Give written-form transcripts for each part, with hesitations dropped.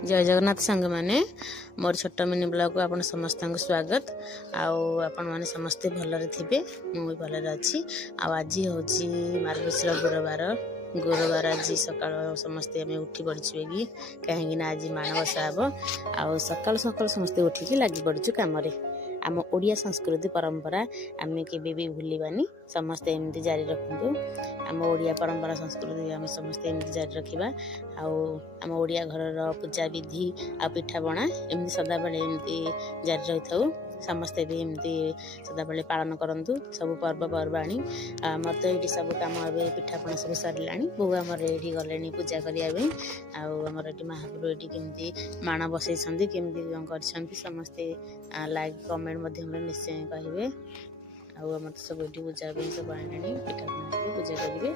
जय जगन्नाथ सांग मैंने मोर छोट मिनी ब्लॉग को आपण समस्त स्वागत आपण मैंने समस्ते भलरे थे मुझे भलरे अच्छी आज हूँ मार्गशीर गुरुवार आज सकाल समस्ते आम उठी पड़े कि कहीं आज माणबसा हम आ सकाल सकाल समस्ते उठिकी लगी पड़चु कम आम ओडिया संस्कृति परंपरा आम केबे भी भूलिबानी समस्ते एमती जारी रखु आम ओडिया परंपरा संस्कृति आम समस्ते एमती जारी रखा आम ओडिया घर पूजा विधि आ पिठा बना एमती सदा बेले एमती जारी रही था समस्ते भी एमती सदा बेले पालन करंतु सब पर्वपर्वाणी आमर तो ये सब कम ए पिठापणा सब सरला बो आमर ये गले पूजा करने आमर ये महाप्रभु ये केमती माण बसई केमती कर समस्ते लाइक कमेंट मध्यम निश्चय कहे आम तो सब ये पूजा सब आने पिठापणा पूजा करेंगे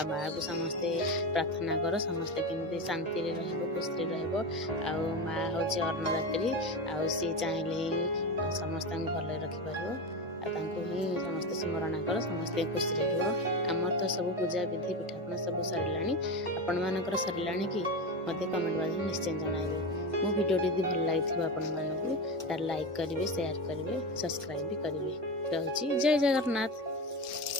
आ माँ को समस्ते प्रार्थना कर समस्ते केमती शांति खुशी माँ हूँ अन्नदात्री सी चाहिए समस्त भल रखिपर ही समस्त स्मरण कर समस्ते खुशी रह आमर तो सब पूजा विधि पिठापणा सब सरला आपण मानकर सरला कि मत कमेंट बॉक्स निश्चय जनइबे मो वीडियो टी भल लगी आपण मानकु तार लाइक करेंगे शेयर करेंगे सब्सक्राइब भी करेंगे रहुची जय जगन्नाथ।